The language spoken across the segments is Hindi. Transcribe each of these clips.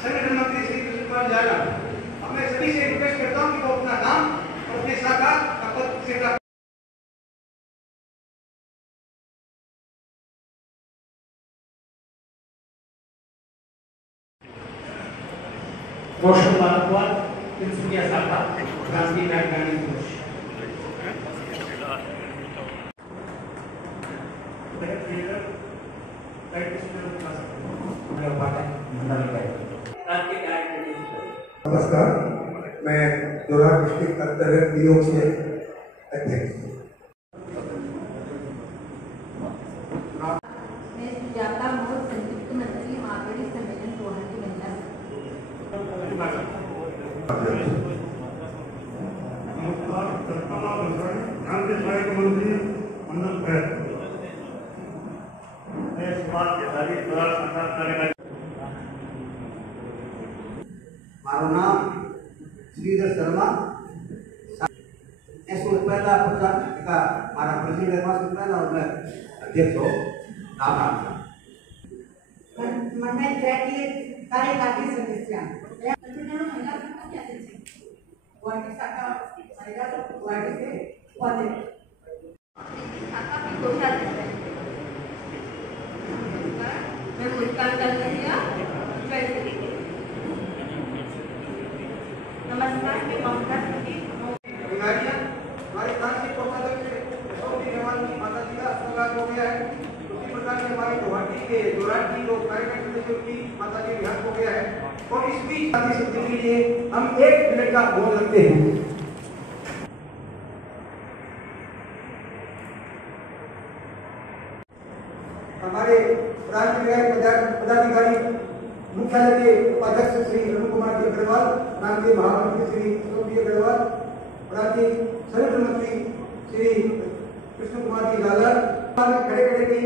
संगठन मंत्री श्री कृष्ण कुमार जाना, अब मैं सभी से रिक्वेस्ट करता हूँ कि वो अपना नाम और अपनी शाखा का पद से रोशन भारद्वाज, तिनसुकिया शाखा, राष्ट्रीय राजधानी कोष। नमस्कार, मैं जोरहाट डिस्ट्रिक्ट अंतर्गत नियोग से अध्यक्ष हूँ। मैं सुजाता मोर, संयुक्त मंत्री मारवाड़ी सम्मेलन रोहन की महिला। मंत्री मंडल खैर। મારું નામ શ્રીધર શર્મા એસો પહેલા પચાસ ટકા મારા પ્રેસિડેન્ટ માં પહેલા और मैं अध्यक्ष हूँ राम मंडल के कार्यकारी सदस्य वाटी शाखा महिला वाटी से पद शाखा की कोषाध्यक्ष मैं मुस्कान कलकतिया वैसे नमस्कार, मैं ममता सिंह हमारे कांसी माता जी का अस्पताल हो गया है। उसी प्रकार से हमारे गुवाहाटी के जोरहाट की जो कार्यक्रम समिति की माता जी विहार हो गया है। और इस बीच शादी सिद्धि के लिए हम 1 मिनट का मौन रखते हैं। हमारे राज्य पदाधिकारी मुख्यालय के उपाध्यक्ष श्री अरुण कुमार जी अग्रवाल, राज्य के महामंत्री श्री अशोक जी अग्रवाल, राज्य संगठन मंत्री श्री कृष्ण कुमार जी लाला खड़े खड़े की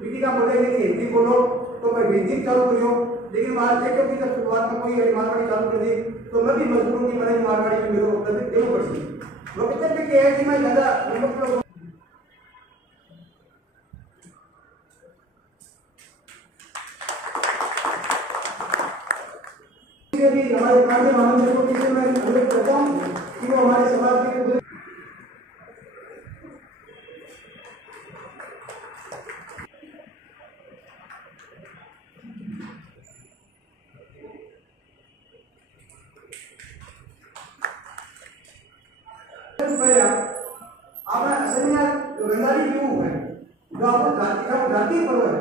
विधि का बोले नहीं हिंदी बोलो तो मैं हिंदी चालू करियो, लेकिन वहां चेकअप की जब शुरुआत में कोई मारवाड़ी चालू कर दी तो मैं भी मजबूर हूँ कि मैंने मारवाड़ी में मेरे को देव पड़ती वो कितने भी कहे कि मैं ज्यादा भी हमारे कार्य मानव को किसी मैं अनुरोध करता हूँ कि वो हमारे समाज के अपना संज्ञा रंगाली क्यों है जो आप जाति पर्व है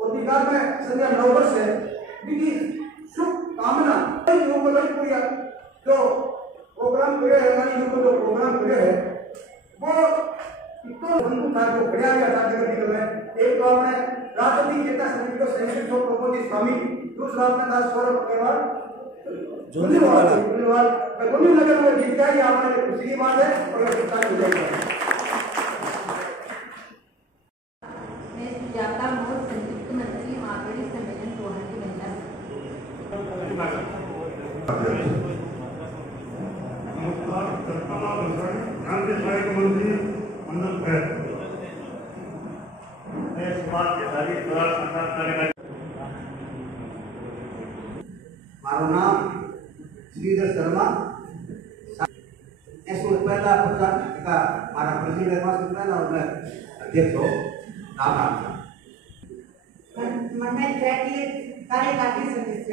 और बिहार में संज्ञा 9 वर्ष है कामना जो प्रोग्राम पूरे है हमारी जो प्रोग्राम पूरे है वो इतना बंधु था जो बढ़िया भी आचार्य करने कर रहे हैं। एक तो आपने राजनीति चेतना समिति को संयुक्त हो प्रबोधि स्वामी, दूसरा आपने दास गौरव पटेवाल धन्यवाद नगर में जीत गया, हमारे खुशी की बात है और ये हो जाएगा। मैं सुजाता मोर, संयुक्त मंत्री मारवाड़ी सम्मेलन रोहन की महिला। मंत्री मंडल खैर। મારું નામ શ્રીધર શર્મા એસો પહેલા 50 ટકા મારા પ્રેસિડેન્ટ માં પહેલા और मैं अध्यक्ष हूँ राम मंडल के कार्यकारी सदस्य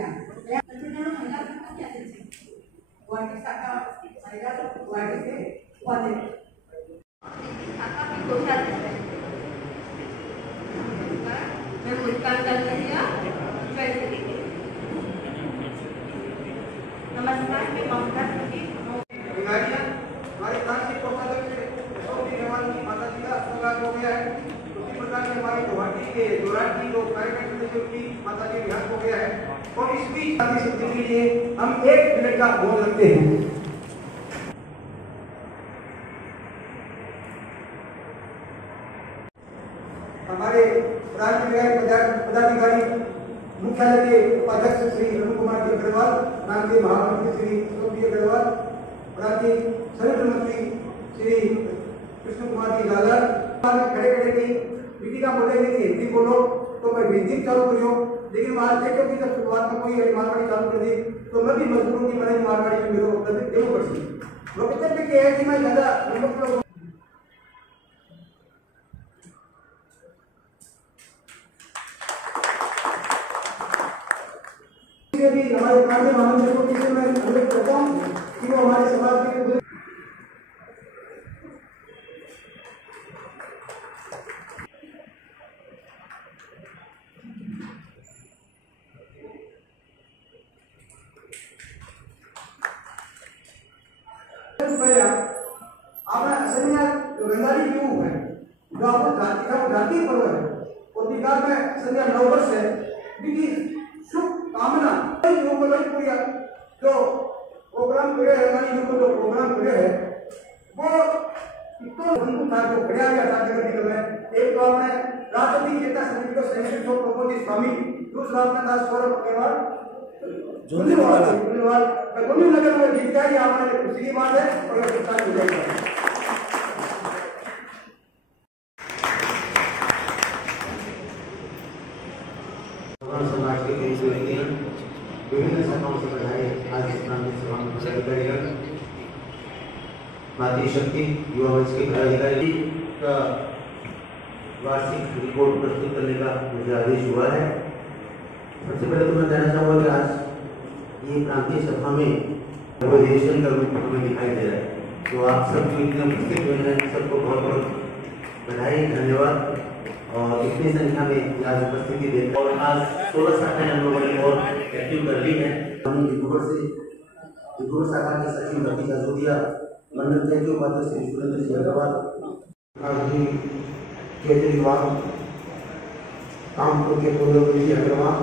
वाटी शाखा महिला वाटी से पद शाखा की कोषाध्यक्ष मैं मुस्कान कलकतिया वैसे नमस्कार, मैं ममता सिंह हमारे कांसी माता जी का अस्पताल हो गया है। उसी प्रकार से हमारे गुवाहाटी के जोरहाट की जो कार्यक्रम समिति की माता जी विहार हो गया है। और इस बीच शादी सिद्धि के लिए हम 1 मिनट का मौन रखते हैं। हमारे प्रांत पदाधिकारी मुख्यालय के उपाध्यक्ष श्री अरुण कुमार जी अग्रवाल, प्रांत के महामंत्री श्री सोपी अग्रवाल, प्रांत के संगठन मंत्री श्री कृष्ण कुमार जी लाला खड़े खड़े की विधि का बोले नहीं हिंदी बोलो तो मैं हिंदी चालू करियो, लेकिन वहां देखो कि जब शुरुआत में कोई मारवाड़ी चालू कर दी तो मैं भी मजबूर हूँ कि मैंने मारवाड़ी में मेरे को देव पड़ी वो कहते हैं कि है कि मैं ज्यादा भी हमारे प्रांतीय महामंत्री को किसी मैं अनुरोध करता हूँ कि वो हमारे समाज के अपना संज्ञा रंगाली क्यों है जो आपको जाति पर्व है और बिहार में संज्ञा 9 वर्ष है शुभकामना जो प्रोग्राम पूरे रंगाली युग जो प्रोग्राम पूरे है वो इतना बंधु था जो बढ़िया भी आजाद करने में एक तो आपने राष्ट्रपति चेतना समिति को संयोजित हो प्रमोदी स्वामी, दूसरा आपने दास सौरभ अग्रवाल नगर में जीत गया, आपने खुशी की बात है और यह कितना हो जाएगा। समाज के कई व्यक्ति विभिन्न शाखाओं से बढ़ाए आज इस नाम से हम पदाधिकारी मातृ शक्ति युवा मंच के पदाधिकारी का वार्षिक रिपोर्ट प्रस्तुत करने का मुझे आदेश हुआ है। सबसे पहले तो मैं कहना चाहूँगा कि आज ये प्रांतीय सभा में अधिवेशन का रूप हमें दिखाई दे रहा है, तो आप सब जो इतने उपस्थित हुए हैं सबको बहुत बहुत बधाई, धन्यवाद और इतनी संख्या में आज उपस्थिति देते और आज 16 शाखाएं हम लोगों ने और एक्टिव कर ली है। हम डिब्रूगढ़ शाखा के सचिव रवि जजोदिया, मंडल के उपाध्यक्ष श्री सुरेंद्र सिंह अग्रवाल, केजरीवाल, कानपुर के पूर्व अग्रवाल,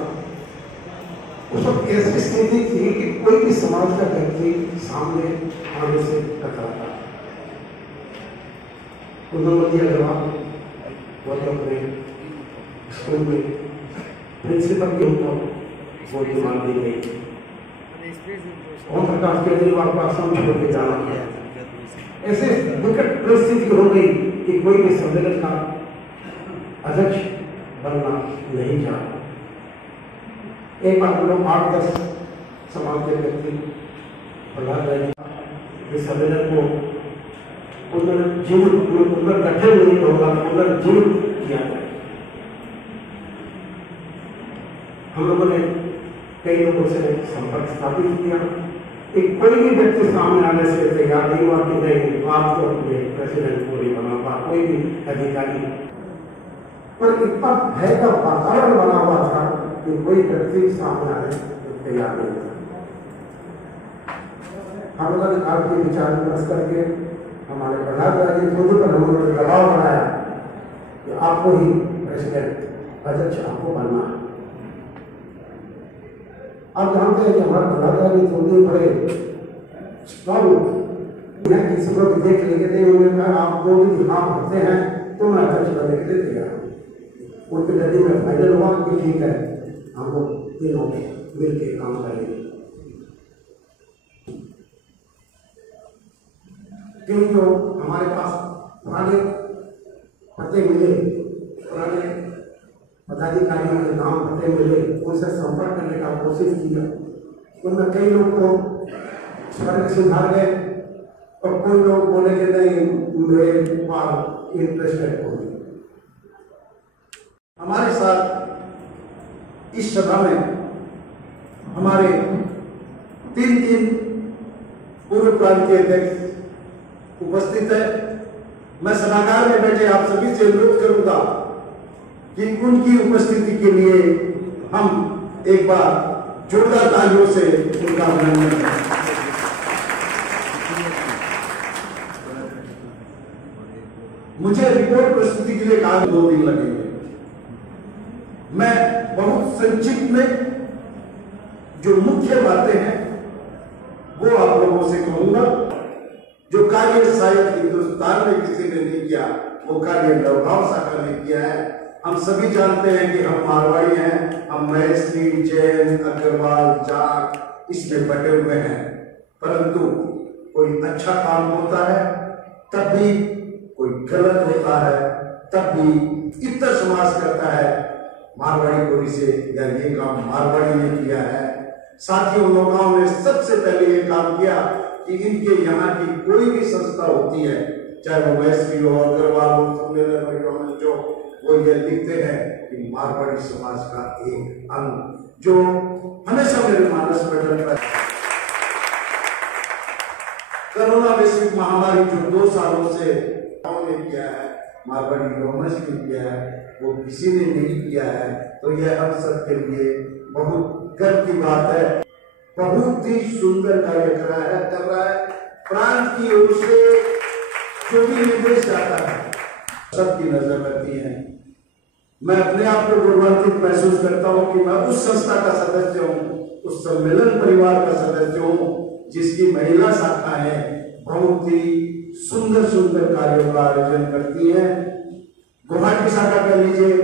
उस वक्त ऐसी स्थिति थी कि कोई भी समाज का व्यक्ति सामने आने से कतराता। पूर्णवती अग्रवाल वो तो अपने स्कूल में प्रिंसिपल के ऊपर वो डिमांड दी गई, ओम प्रकाश केजरीवाल को आश्रम छोड़ के जाना है। ऐसे विकट परिस्थिति हो गई कि कोई भी सम्मेलन का अध्यक्ष बनना नहीं चाहता। एक बार हम लोग 8-10 समाज के व्यक्ति प्रहलाद राय इस सम्मेलन को पुनर्गठन नहीं होगा, पुनर्जीवन किया जाए। हम लोगों ने कई लोगों से संपर्क स्थापित किया, एक कोई भी व्यक्ति सामने आने से तैयार नहीं हुआ कि नहीं आपको अपने प्रेसिडेंट को नहीं बना हुआ, कोई भी अधिकारी, पर इतना भय का वातावरण बना हुआ था कि कोई व्यक्ति सामने आने तैयार नहीं था। हम लोगों ने आपके विचार विमर्श करके हमारे प्रहलाद राय जी पर हम लोगों ने दबाव बनाया कि आपको ही प्रेसिडेंट अध्यक्ष आपको बनना है। आप जानते हैं कि हमारे प्रहलाद राय जी बड़े किसी को भी देख लेंगे नहीं, उन्होंने कहा आप दो दिन हाँ भरते हैं तो मैं अध्यक्ष बनने के लिए तैयार हूँ। उनके नदी में फाइनल हुआ कि ठीक है हम लोग तीनों मिल के काम करेंगे। क्योंकि जो हमारे पास पुराने पते मिले, पुराने पदाधिकारियों के नाम पते मिले, उनसे संपर्क करने का कोशिश किया। उनमें कई लोग तो स्वर्ग सुधार गए और कोई लोग बोले कि नहीं मेरे पास इंटरेस्टेड हो। हमारे साथ इस सभा में हमारे 3 पूर्व प्रांतीय अध्यक्ष उपस्थित है। मैं सभागार में बैठे आप सभी से अनुरोध करूंगा कि उनकी उपस्थिति के लिए हम एक बार जोरदार तालियों से उनका अभिनंदन करें। मुझे रिपोर्ट प्रस्तुति के लिए कहा 2 दिन लगेंगे। मैं बहुत संक्षिप्त में जो मुख्य बातें हैं वो आप लोगों से कहूंगा। जो कार्य शायद हिंदुस्तान में किसी ने नहीं किया वो कार्य नवभाव शाखा ने किया है। हम सभी जानते हैं कि हम मारवाड़ी हैं, हम महर्षि, जैन, अग्रवाल, जाट इसमें बटे हुए हैं। परंतु कोई अच्छा काम होता है तब भी, कोई गलत होता है तब भी इतर समाज करता है मारवाड़ी बोली से, या ये काम मारवाड़ी ने किया है। साथियों, लोगों ने सबसे पहले ये काम किया कि इनके यहाँ की कोई भी संस्था होती है, चाहे वो वैश्वी हो, अग्रवाल हो, सम्मेलन जो, वो ये लिखते हैं कि मारवाड़ी समाज का एक अंग, जो हमेशा मेरे मानस पटल पर कोरोना वैश्विक महामारी जो 2 सालों से ने किया है, मारवाड़ी गवर्नमेंट ने किया है, वो किसी ने नहीं किया है। तो यह हम सब के लिए बहुत गर्व की बात है। बहुत ही सुंदर कार्य कर रहा है प्रांत की ओर से जो भी निर्देश जाता है, सबकी नजर रखती है। मैं अपने आप को गौरवान्वित महसूस करता हूँ कि मैं उस संस्था का सदस्य हूँ, उस सम्मेलन परिवार का सदस्य हूँ जिसकी महिला शाखाएं बहुत ही सुंदर सुंदर कार्यों का आयोजन करती है। गुवाहाटी शाखा कर लीजिए,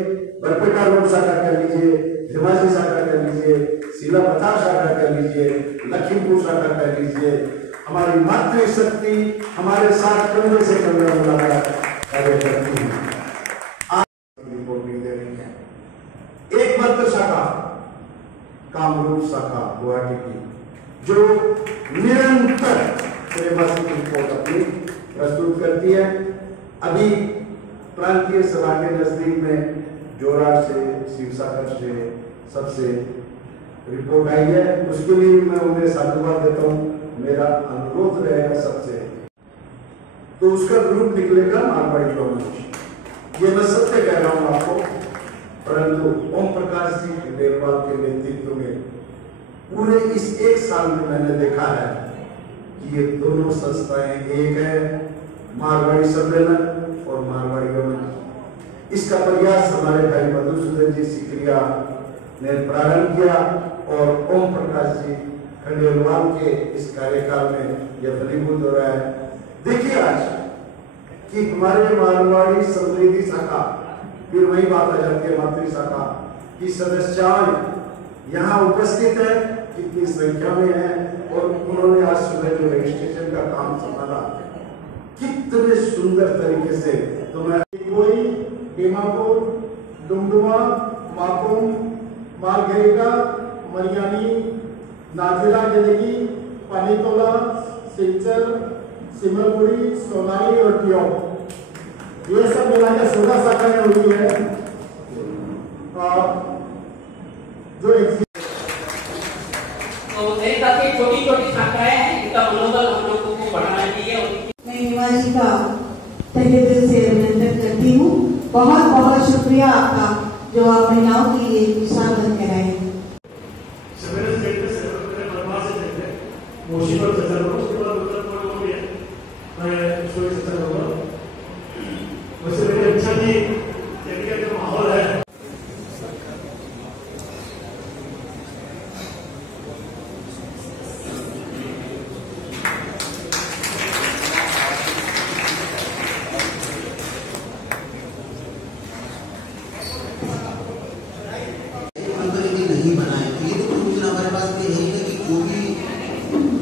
बरपेटा रोड शाखा कर लीजिए, धेमाजी शाखा कर लीजिए, सिलापथार शाखा कर लीजिए, लखीमपुर शाखा कर लीजिए। हमारी मातृशक्ति हमारे साथ कंधे से कंधा मिलाकर कार्य करती है। रिपोर्ट भी दे रही है। एकमात्र शाखा कामरूप शाखा गुवाहाटी की, जो निरंतर त्रैमासिक रिपोर्ट अपनी प्रस्तुत करती है। अभी प्रांतीय सभा के नजदीक में जोराट से, शिवसागर से, सबसे रिपोर्ट आई है। उसके लिए मैं उन्हें साधुवाद देता हूँ। मेरा अनुरोध रहेगा सबसे, तो उसका ग्रुप निकलेगा मारवाड़ी गवर्नमेंट, ये मैं सत्य कह रहा हूँ आपको। परंतु ओम प्रकाश जी खंडेलवाल के नेतृत्व में पूरे इस 1 साल में मैंने देखा है कि ये दोनों संस्थाएं एक है, मारवाड़ी सम्मेलन और मारवाड़ी गवर्नमेंट। इसका प्रयास हमारे भाई मधुसूदन जी सिकरिया ने प्रारंभ किया और ओम प्रकाश जी खंडेलवाल के इस कार्यकाल में यह फलीभूत हो रहा है। देखिए आज कि हमारे मारवाड़ी समृद्धि शाखा, फिर वही बात आ जाती है मातृ शाखा की सदस्याएं यहाँ उपस्थित है, कितनी संख्या में है, और उन्होंने आज सुबह जो रजिस्ट्रेशन का काम संभाला कितने सुंदर तरीके से। तो मैं कोई दीमापुर, डुमडुमा, माकुम, मालघेरिका, मरियानी, नाजिरा जलेगी, पानीतोला, सिलचर, सिमलपुरी, सोनारी और टियोक, ये सब मिला के 16 शाखाएं हुई है। जो छोटी छोटी शाखाएं हैं, इनका मनोबल हम लोगों को बढ़ाना चाहिए। मैं निवासी का तहे दिल से अभिनंदन करती हूँ। बहुत बहुत शुक्रिया आपका, जो आप महिलाओं की ये मिसाल बन कर आए। अच्छा थी जो माहौल है। नहीं बनाए, तो ये तो कुछ हमारे पास में यही है कि जो भी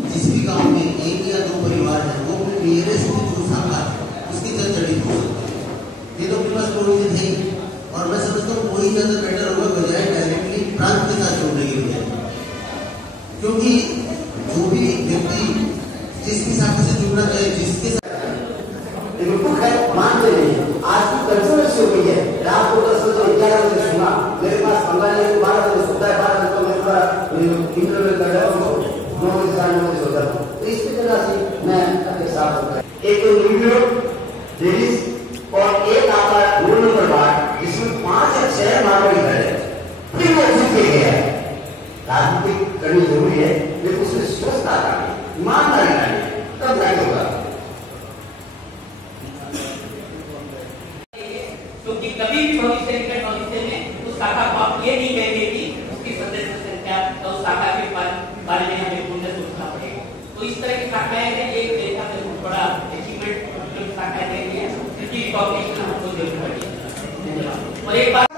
जिस भी गांव में 1 या 2 परिवार है, वो अपने नियरेस्ट जो शाखा उसकी तरह जड़ित हो सकते हैं। ये तो अपने पास प्रोविजन है, और मैं समझता हूँ वही ज्यादा बेटर होगा बजाय डायरेक्टली प्रांत के साथ जोड़ने के लिए, क्योंकि जो भी व्यक्ति जिस भी शाखा से जुड़ना चाहे, जिसके मानते नहीं। आज की कंट्रोवर्सी हो गई है। रात को 10 बजे 11 बजे सुना, मेरे पास 12 बजे सुनता है, 12 बजे तो मेरे पास इंटरव्यू कर रहा हूँ, 9 बजे 9:30 बजे सोता हूँ। तो इस तरह से मैं अपने साथ होता है। एक तो वीडियो रिलीज और एक आपका रोल नंबर बार, जिसमें 5 या 6 मारवाड़ी घर है, फिर वो जीत के गया है। राजनीतिक करनी जरूरी है, लेकिन उसमें सोचता करनी, ईमानदारी करनी, तब नहीं होगा। क्योंकि कभी भी भविष्य में उस शाखा को आप ये नहीं कहेंगे कि उसकी सदस्य संख्या तो उस शाखा के बारे में हमें पुण्य सोचना पड़ेगा। तो इस तरह की शाखाएं हैं, ये देखा तो बहुत बड़ा अचीवमेंट शाखाएं है, हमको जरूर पड़ी। और एक बात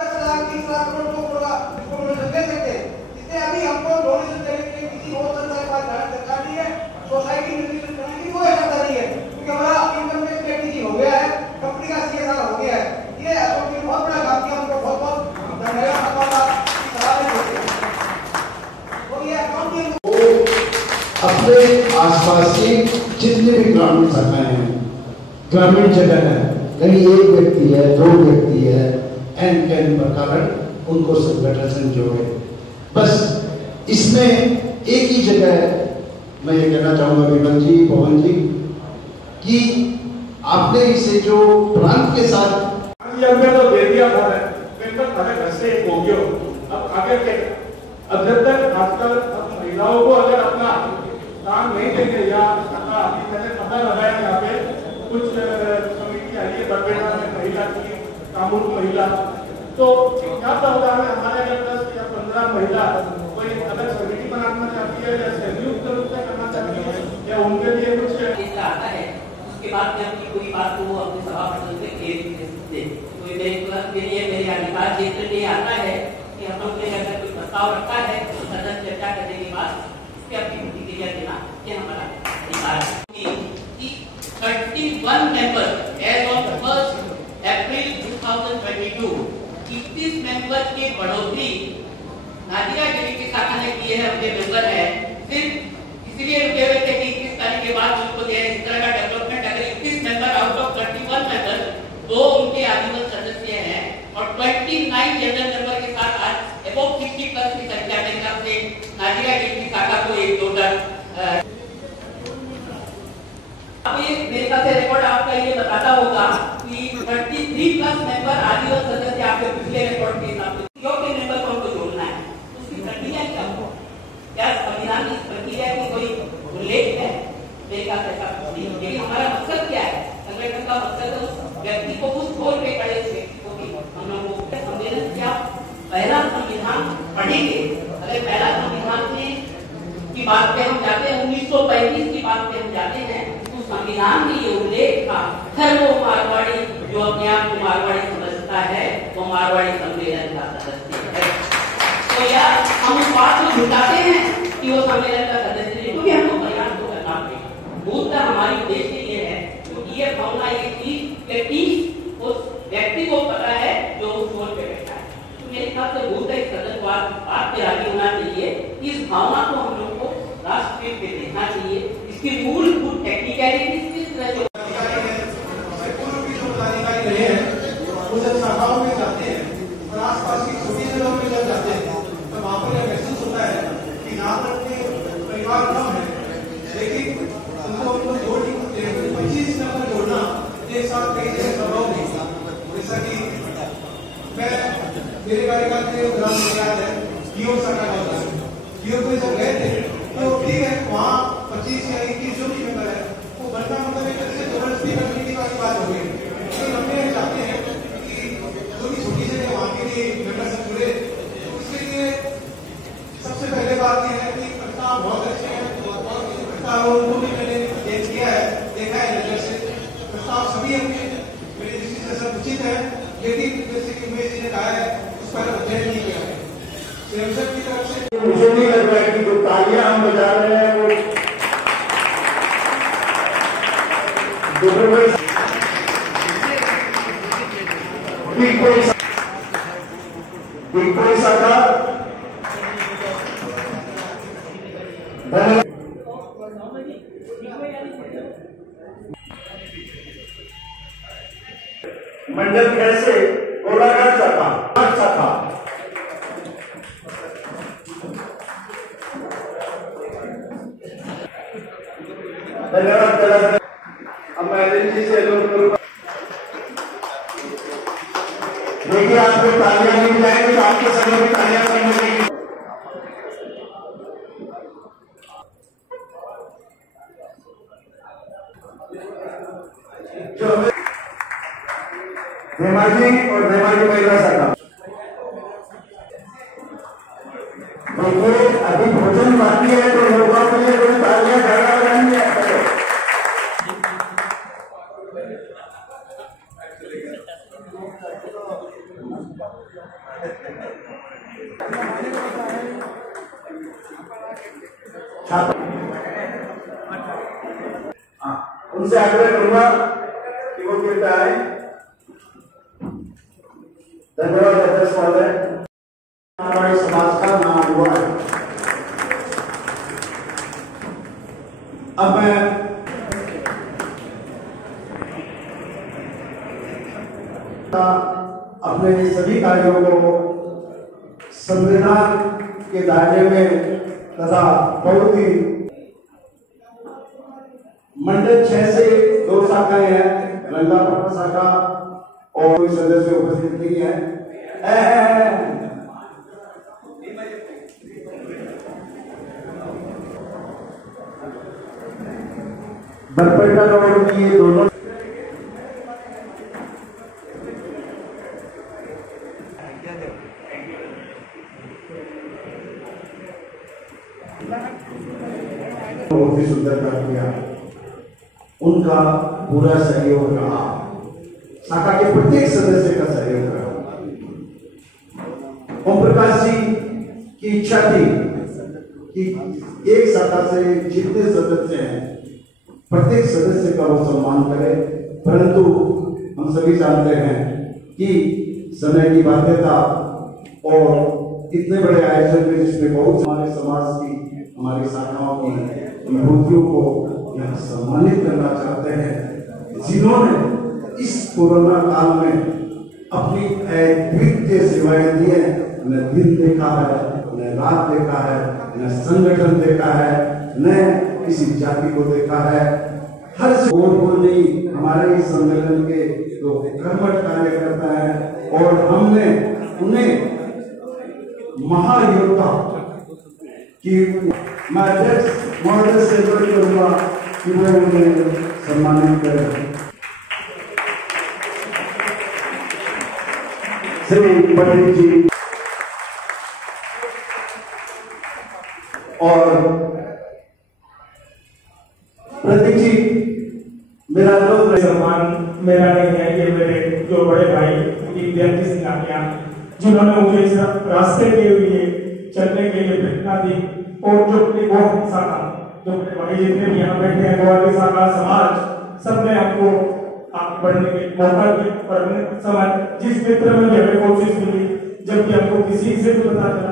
आसपास की जितने भी ग्रामीण शाखाएं हैं, ग्रामीण जगह है, कहीं एक व्यक्ति है, दो व्यक्ति है, एन कैन प्रकार उनको संगठन जोड़े। बस इसमें एक ही जगह है, मैं ये कहना चाहूंगा विमल जी, पवन जी, कि आपने इसे जो प्रांत के साथ तो दे दिया था, घर से एक हो गया। अब आगे के अब जब तक आजकल महिलाओं को अगर अपना काम नहीं देंगे या मैंने पता लगाया यहाँ पे कुछ कमेटी आई है बरबेड़ा में महिला की, कामून महिला, तो क्या होगा है हमारे अगर 10 या 15 महिला कोई अलग कमेटी बनाना चाहती है या संयुक्त रूप से करना चाहती है या उनके लिए कुछ आता है, उसके बाद में अपनी पूरी बात को अपने सभापति से क्लियर दे। तो मेरे अधिकार क्षेत्र में आता है कि हम लोग ने अगर कोई प्रस्ताव रखा है तो सदन चर्चा करने के बाद उसके अपनी प्रतिक्रिया देना ये हमारा अधिकार है। 31 member as of 1 April 2022 31 member की बढ़ोतरी नादिरा गिरी की शाखा ने की है, अपने मेंबर है, सिर्फ इसलिए रुके हुए थे कि 21 तारीख के बाद उनको दिया इस तरह का डेवलपमेंट। अगर 21 मेंबर आउट ऑफ 31 मेंबर दो उनके आजीवन सदस्य हैं और 29 जनरल मेंबर के साथ आज एबोव 60 प्लस की संख्या के हिसाब से नादिरा गिरी की शाखा को एक टोटल अब ये मेरे ख्याल से रिकॉर्ड आपका ये बताता होगा कि 33 प्लस मेंबर आजीवन सदस्य आपके पिछले रिकॉर्ड के हिसाब से योग्य मेंबर को उनको जोड़ना है। उसकी प्रक्रिया क्या हो, क्या संविधान की प्रक्रिया की कोई उल्लेख है? मेरे ख्याल से ऐसा नहीं। लेकिन हमारा मकसद क्या है? संगठन का मकसद है उस व्यक्ति को उस छोर पे खड़े उस व्यक्ति को भी हम लोगों को सम्मेलन क्या पहला संविधान पढ़ेंगे। अगर पहला संविधान की बात पे हम जाते हैं, 1935 की बात पे हम जाते हैं, तो संविधान में ये उल्लेख था हर वो मारवाड़ी जो अपने आप को मारवाड़ी समझता है वो मारवाड़ी सम्मेलन का सदस्य है। तो यार हम उस बात को झुकाते हैं कि वो सम्मेलन का सदस्य है, क्योंकि हमको प्रयास तो करना पड़ेगा। मूलतः हमारी उद्देश्य ये है क्योंकि ये भावना ये चीज उस व्यक्ति को पता है जो उस छोर पे बैठा है। तो मेरे ख्याल से मूलतः इस सदनवाद बात पे आगे होना चाहिए। इस भावना को हम लोग को राष्ट्रीय पे देखना चाहिए। इसकी मूलभूत टेक्निकलिटी किस तरह से शाखाओं में जाते हैं और आसपास की छोटी जगहों में जब जाते हैं तो वहां पर महसूस होता है कि यहाँ पर परिवार कम है, लेकिन उनको जोड़ 25 नंबर जोड़ना एक साथ कई जगह संभव नहीं था। जैसा कि मैं मेरे कार्यकाल में ग्राम याद है गियों शाखा का गियों को जब गए थे तो ठीक है वहाँ 25 या 21 जो भी मेंबर है वो बनना मतलब एक तरह से जबरदस्ती करने की बात हो गई। लेकिन हम ये चाहते हैं छोटी जगह वहाँ के लिए मेंबर से जुड़े। इसके लिए सबसे पहले बात यह है कि प्रस्ताव बहुत अच्छे हैं, प्रस्ताव उनको भी मैंने देखा है नजर से। प्रस्ताव सभी अपने मेरी दृष्टि से सब उचित है, लेकिन जैसे कि उमेश जी ने कहा है उस पर अध्ययन नहीं किया है स्वयं की तरफ से। मुझे नहीं लग रहा है कि जो तालियां हम बजा रहे हैं वो मंडल कैसे गोलाघाट शाखा धन्यवाद। अब मैं जी से अनुरोध करूंगा, देखिए आपको तालियां नहीं मिलाएंगे तो आपके समय में तालियां करने देंगे। जो धेमाजी और धेमाजी महिला शाखा, देखिए अभी भोजन बाकी है तो लोगों के लिए कोई तालियां ज्यादा लगाएंगे। उनसे आग्रह करूंगा कि वो कृपया आए। धन्यवाद अध्यक्ष महोदय। हमारे समाज का नाम हुआ है। अब मैं अपने सभी कार्यों को संविधान के दायरे में तथा बहुत ही मंडल 6 से 2 शाखाएं हैं, रंगापट्टा शाखा और कोई सदस्य उपस्थित नहीं है। बरपेटा रोड की ये दोनों बहुत ही सुंदर काम किया, उनका पूरा सहयोग रहा, शाखा के प्रत्येक सदस्य का सहयोग रहा। ओम प्रकाश जी की इच्छा थी कि एक शाखा से जितने सदस्य हैं प्रत्येक सदस्य का वो सम्मान करे, परंतु हम सभी जानते हैं कि समय की बाध्यता और इतने बड़े आयोजन में जिसमें बहुत हमारे समाज की, हमारी शाखाओं की विभूतियों को यहाँ सम्मानित करना चाहते हैं, जिन्होंने इस कोरोना काल में अपनी अद्वितीय सेवाएं दी हैं। न दिन देखा है, न रात देखा है, न संगठन देखा है, न किसी जाति को देखा है। हर ओर को नहीं, हमारे इस संगठन के जो कर्मठ कार्यकर्ता हैं और हमने उन्हें महायोद्धा की मैं अध्यक्ष महोदय से अनुरोध करूंगा कि वो उन्हें सम्मानित करें। श्री पंडित जी और प्रतीक जी, मेरा दोस्त सम्मान मेरा नहीं है, ये मेरे जो बड़े भाई विद्यार्थी सिंगानिया जिन्होंने मुझे इस रास्ते के लिए चलने के लिए प्रेरणा दी, और जो वो शाखा जो मेरे भाई जितने भी यहाँ बैठे हैं, ग्वालियर शाखा समाज सबने हमको आगे बढ़ने के मौका दिया। और समय जिस मित्र में हमें कोशिश मिली, जबकि हमको किसी से भी पता चला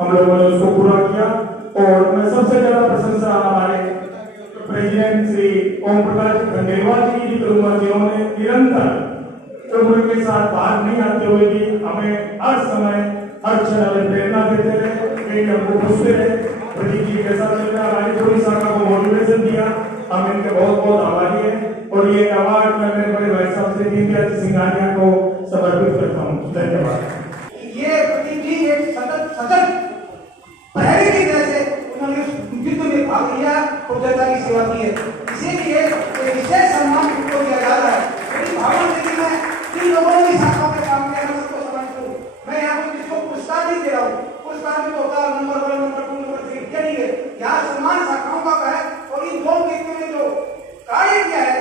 हम लोगों ने उसको पूरा किया। और मैं सबसे ज्यादा प्रशंसा हमारे प्रेसिडेंट श्री ओम प्रकाश खंडेलवाल जी की करूंगा, जिन्होंने निरंतर प्रभु के साथ बाहर नहीं आते हुए भी हमें हर समय हर क्षण हमें प्रेरणा देते रहे, हमको पूछते रहे प्रदीप जी कैसा चल रहा है, हमारी पूरी शाखा को मोटिवेशन दिया। हम इनके बहुत बहुत आभारी हैं। और ये अवार्ड मैं मेरे बड़े भाई साहब से दीनदयाल सिंगानिया को समर्पित करता हूँ। धन्यवाद। ये प्रदीप जी एक सतत पहले की तरह से उन्होंने उस युद्ध में भाग लिया और जनता की सेवा की है, इसीलिए विशेष सम्मान उनको दिया जा रहा है। मेरी भावना देखी, मैं जिन लोगों ने शाखाओं में काम किया मैं सबको समझता हूँ। मैं यहाँ पर किसको पुरस्कार नहीं दे रहा हूँ, पुरस्कार में तो होता है नंबर 1, नंबर 2, नंबर 3, क्या नहीं है। यहाँ सम्मान शाखाओं का है और इन 2 व्यक्तियों ने जो कार्य किया है,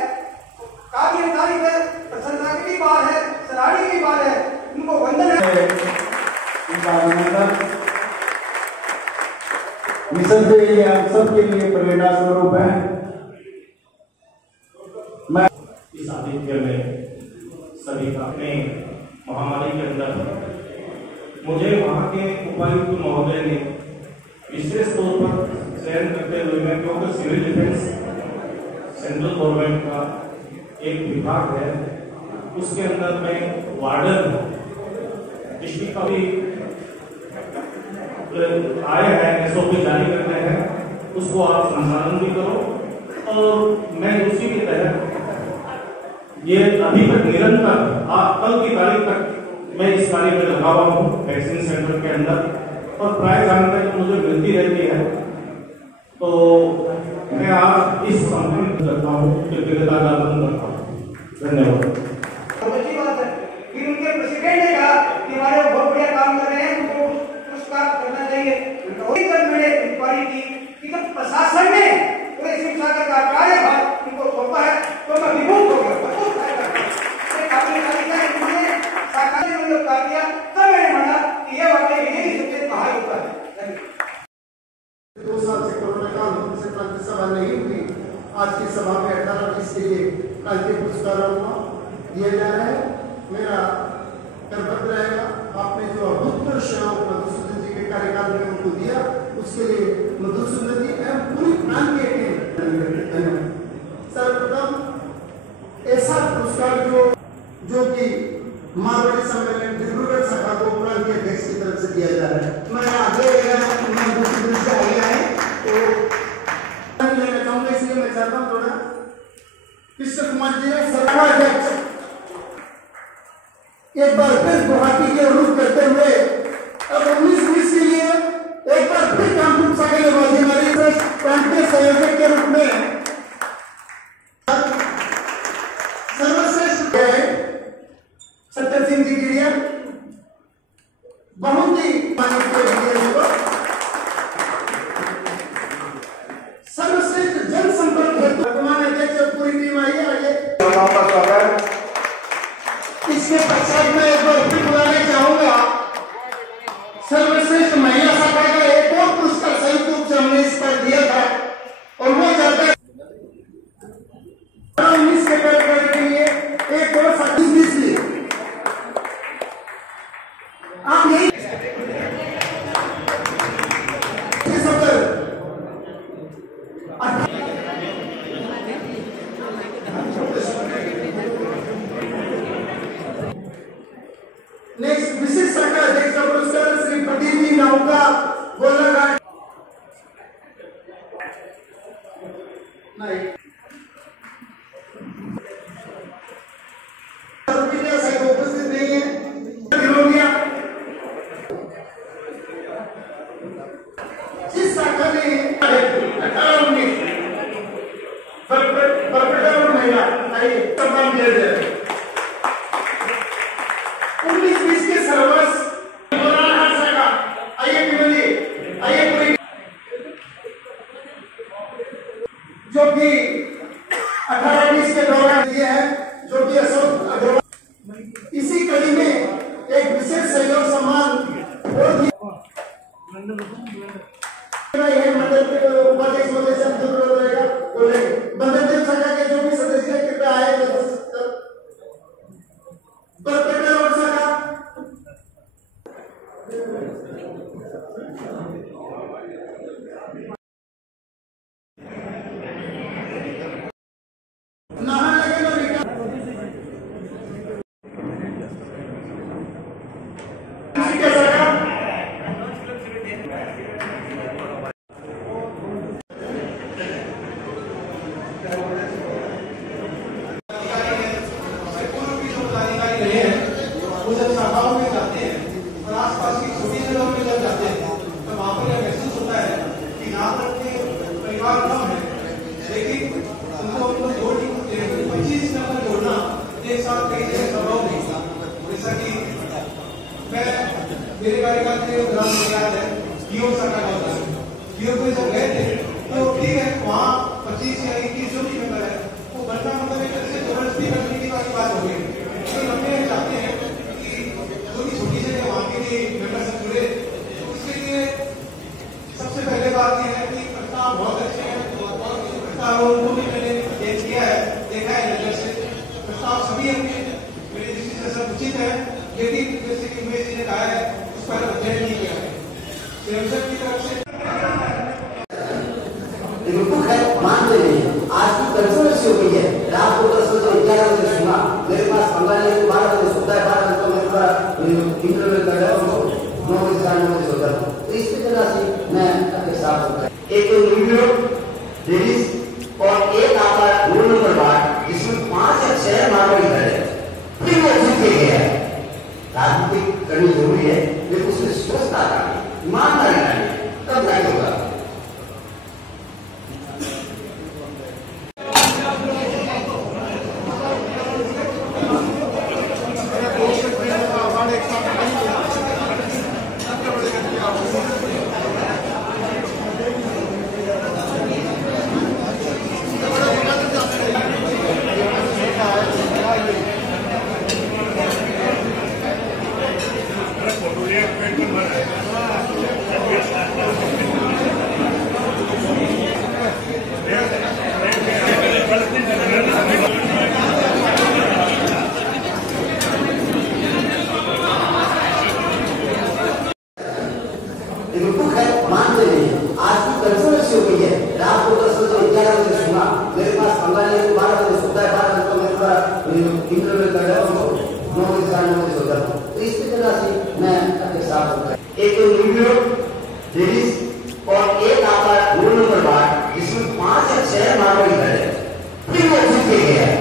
काबिल तारीफ है, प्रशंसा की भी बात है, सराहनीय की बात है, उनको वंदन है। निसंदेह आप सबके लिए प्रेरणा स्वरूप है। मैं इस आतिथ्य में सभी अपने महामारी के अंदर मुझे वहाँ के उपायुक्त महोदय ने विशेष तौर पर चयन करते हुए, मैं क्योंकि सिविल डिफेंस सेंट्रल गवर्नमेंट का एक विभाग है, उसके अंदर में वार्डन डिस्ट्रिक्ट का भी आए हैं, एसओपी जारी करते हैं, उसको आप संचालन भी करो। और मैं उसी के तहत ये अभी तक निरंतर कल की तारीख तक मैं इस कार्य में लगा हुआ हूँ वैक्सीन सेंटर के अंदर, और प्राय जानकारी मुझे मिलती रहती है। तो मैं आज इस सम्मान करता हूँ, कृतज्ञता ज्ञापन करता हूँ। धन्यवाद। अच्छी बात है कि उनके प्रेसिडेंट ने कहा कि हमारे बहुत बढ़िया काम कर रहे हैं, उनको पुरस्कार करना चाहिए। जब मैंने इंक्वायरी की कि जब प्रशासन ने पूरे शिक्षा का कार्यभार इनको सौंपा है तो मैं विमुख हो गया। तब मैंने माना कि यह वाकई यही सबसे कहा होता है। 2 साल से कोरोना काल से क्रांति सभा नहीं हुई, आज की सभा में 18-20 के लिए क्रांति पुरस्कारों को दिया जा रहा है। मेरा कर्तव्य रहेगा, आपने जो अभूतपूर्व सेवा मधुसूदन जी के कार्यकाल में उनको दिया, उसके लिए मधुसूदन जी एवं पूरी प्रांत के टीम। सर्वप्रथम ऐसा पुरस्कार जो कि मारवाड़ी सम्मेलन डिब्रूगढ़ शाखा को प्रांत के अध्यक्ष की तरफ से दिया जा रहा है। मैं आगे दूसरी से आगे आए तो लेना चाहूंगा, इसलिए मैं चाहता हूँ थोड़ा कृष्ण कुमार जी सरकार अध्यक्ष एक बार फिर गुवाहाटी के अनुरोध करते हुए अब 19-20 के लिए एक बार फिर कानपुर शाखा निवासी हमारे प्रांतीय संयोजक के रूप में सर्वश्रेष्ठ सत्तर सिंह जी के लिए बहुत ही सर्वश्रेष्ठ जनसंपर्क हेतु वर्तमान अध्यक्ष पूरी टीम आई है। इसके पश्चात मैं एक बार फिर बुलाना चाहूंगा सर्वश्रेष्ठ महिला शाखा का एक और पुरस्कार संयुक्त रूप से हमने इस पर दिया था और वो जाता है 19 के कार्यक्रम के लिए एक और 20 आप यही नेक्स्ट विशिष्ट शाखा अध्यक्ष का पुरस्कार श्री प्रदीप जी नाउका गोलाघाट नहीं उपस्थित नहीं है। जिस शाखा ने 18-19 और महिला आइए सम्मान दिया जाए। 19-20 के सर्वस शाखा आइए विमली आइए पूरी जो कि 18-20 के दौरान दिए हैं, जो कि अशोक अग्रवाल। इसी कड़ी में एक विशेष सहयोग सम्मान और उपाध्यक्ष महोदय से अनुरोध रहेगा बोलेंगे। बंधनदेव शाखा के जो भी सदस्य कृपया आए और शाखा मेरे कार्यकाल के दौरान याद है योग शाखा का होता है। योग में जब गए थे तो ठीक है वहाँ 25 या 21 जो भी मेंबर है वो बनना मतलब एक तरह से जबरदस्ती करने की बात हो गई। तो हम चाहते हैं कि जो भी छोटी से वहाँ के लिए मेंबरशिप जुड़े, तो इसके लिए सबसे पहले बात यह है कि प्रस्ताव बहुत अच्छे हैं। प्रस्ताव उनको भी मैंने किया है, देखा है नजर से। प्रस्ताव सभी अपने मेरी दृष्टि से सब उचित है, लेकिन जैसे कि उमेश जी ने कहा है उस पर अध्ययन नहीं किया है की तरफ से। मानते नहीं, आज की कंट्रोवर्सी हो गई है। रात को 10 बजे 11 बजे सुना, मेरे पास 15 बजे 12 बजे सोता है, 12 बजे तो मेरे पास इंटरव्यू कर रहा हूँ, 9 बजे 9 बजे सोता हूँ। तो इस तरह से मैं अपने साथ होता है। एक तो वीडियो रिलीज और एक आपका रोल नंबर 8 जिसमें 5 या 6 मारवाड़ी है, फिर वो जीत के गया है। राजनीतिक करनी जरूरी है, लेकिन उसमें सोचता है, ईमानदारी है, तब नहीं होगा। इंटरव्यू कर रहा हूँ 9 बजे साढ़े 9 बजे सो जाता हूँ। तो इस तरह से मैं अपने साथ होता है। एक तो वीडियो लेडीज और एक आपका रूम नंबर 8 जिसमें 5 या 6 मार्बल घर है, फिर वो जीत के गया है।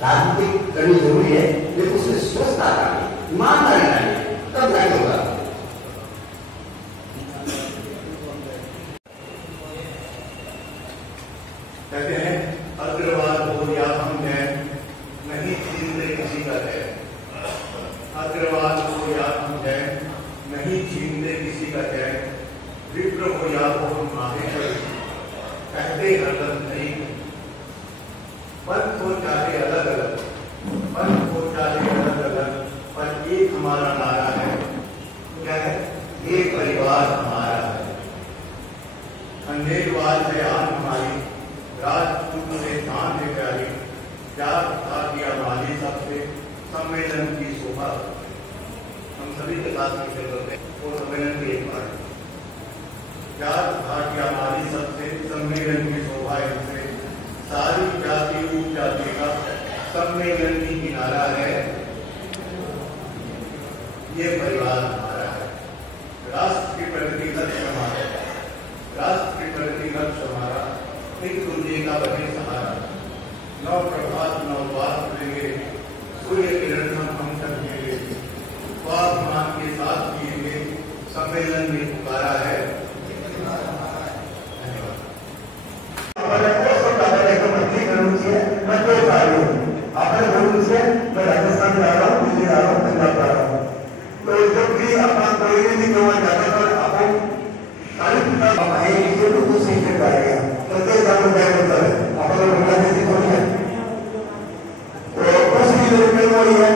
राजनीतिक करनी जरूरी है, लेकिन उसमें सोचता करनी, ईमानदारी करनी, तब नहीं होगा। कहते हैं अग्रवाद हो या हम है, नहीं छीनते किसी का है। अग्रवाद हो या हम है, नहीं छीनते किसी का है। विप्र हो या हो हम माहेश्वर, कहते हरदम नहीं। पंथ हो चाहे अलग अलग, पंथ हो चाहे अलग अलग, पर एक हमारा नारा है, क्या है? एक परिवार हमारा है। अंधेरवाद है आन हमारी, राजपूत से धान है प्यारी। जात पात या माली सबसे सम्मेलन की शोभा। हम सभी के साथ मिलकर करते हैं वो सम्मेलन की एक बार। जात पात या माली सबसे सम्मेलन की शोभा इनसे, सारी जाति उप जाति का सम्मेलन की किनारा है। ये परिवार हमारा है। राष्ट्र की प्रगति लक्ष्य हमारा, राष्ट्र की प्रगति लक्ष्य हमारा, एक दूसरे का बने सहारा। नौ प्रभात नौ बात करेंगे, सूर्य किरण हम तक मिलेंगे। स्वाभिमान के साथ किए सम्मेलन में पुकारा है। मैं राजस्थान में आ रहा हूँ, दिल्ली आ रहा हूँ, पंजाब आ रहा हूँ, तो जब भी अपना कोई नहीं जो ज्यादातर आपको दूसरी फिर आएगा प्रत्येक काम में होता है। अपना बांग्लादेशी कौन है तो दूसरी जो फिल्म हो रही है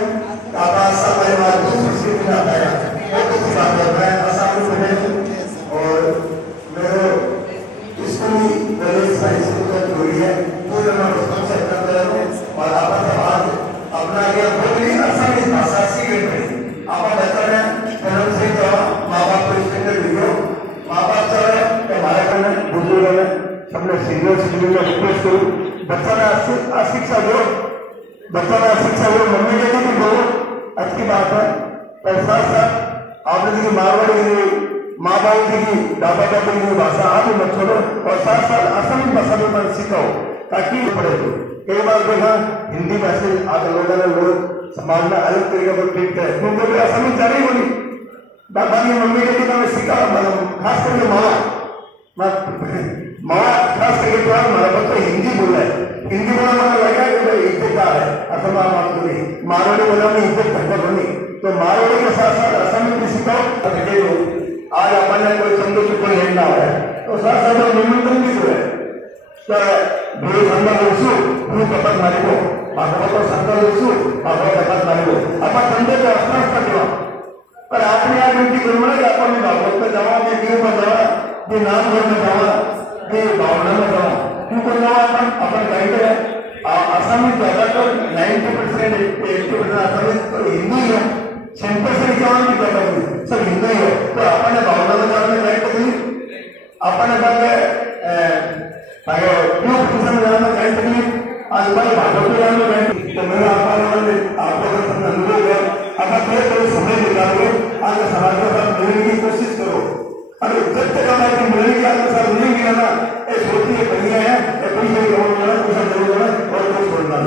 आशा परिवार दूसरी स्क्रिप्ट में आता है, वो दूसरी बात करता है। आसाम में और मेरे स्कूली कॉलेज साइंस हो रही है, तो मैं उसको से करता हूँ और आप अपना ये बोली आसामी भाषा सीख पड़ी। आप बेहतर है धर्म से तो माँ बाप को इसके वीडियो माँ बाप चले तो हमारे करने बुजुर्ग में सबने सीनियर सिटीजन में रिक्वेस्ट करूँ बच्चा ने अशिक्षा दो, बच्चा ने अशिक्षा दो, मम्मी डैडी भी दो, अच्छी बात है। पर साथ साथ आपने देखिए मारवाड़ी की माँ बाप की दादा दादी की भाषा आप ही मत छोड़ो और साथ साथ असमी भाषा भी मत सिखाओ ताकि पढ़े। कई बार देखा हिंदी भाषा आगे लोग समाज में अलग तरीके पर ट्रीट करे क्योंकि असमी जाने ही बोली दादा की मम्मी डैडी का सिखा खास करके माँ खास करके तो हमारा बच्चा हिंदी बोल रहा है, हिंदी बोला मतलब लगा कि भाई इज्जतदार है। असम मारवाड़ी बोला में इज्जत घटक बनी तो मारवाड़ी के साथ साथ असमी भी सिखाओ। आज अपन ने कोई चंदो चुप्पन लेना है तो साथ साथ निमंत्रण भी जो है ભીડ સંબંધ લઈશું હું કપટ મારીકો ભાગવતો સંતો લઈશું ભાગવત કપટ મારીકો આપણા સંતો તો અસ્ત્રાસ્ત્ર કેવા पर आपने आज उनकी जरूरत है अपन भागवत में जावा ये न्यू में जावा ये नाम घर में जावा ये भावना में जावा क्योंकि जावा अपन गाइड है असम में ज्यादातर 90% 80% असम में हिंदू है, 6% जवान की ज्यादा सब हिंदू है। तो अपन भावना में जाने गाइड करी अपन आज भाई भागवत तो मेरा आपको अनुरोध है अगर थोड़े समय निकालो आज समाज के साथ मिलने की कोशिश करो। अगर जब तक हमारे मिलने की आपके साथ नहीं मिला ना ये सोचिए बढ़िया है और कुछ छोड़ना